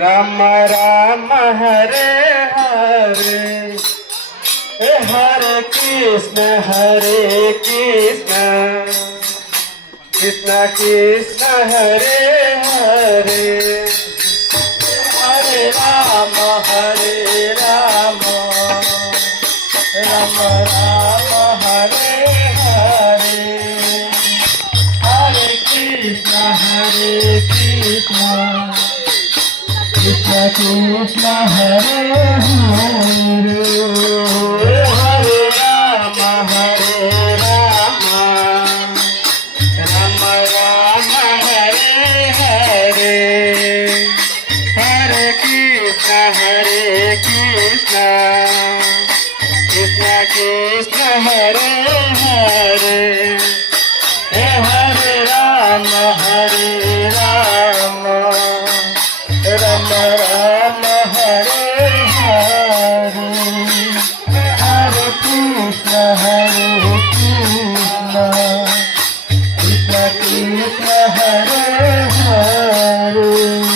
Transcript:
Ram Ram Hare Hare Hare Krishna Krishna Krishna Hare Hare Hare Ram Ram Ram Hare Hare Hare Krishna Krishna Krishna Hare Hare Hare Ram Ram Ram Hare Hare Hare Krishna Krishna Krishna Hare Hare Hare Ram Ram Ram Hare Hare Hare Krishna Krishna Krishna Hare Hare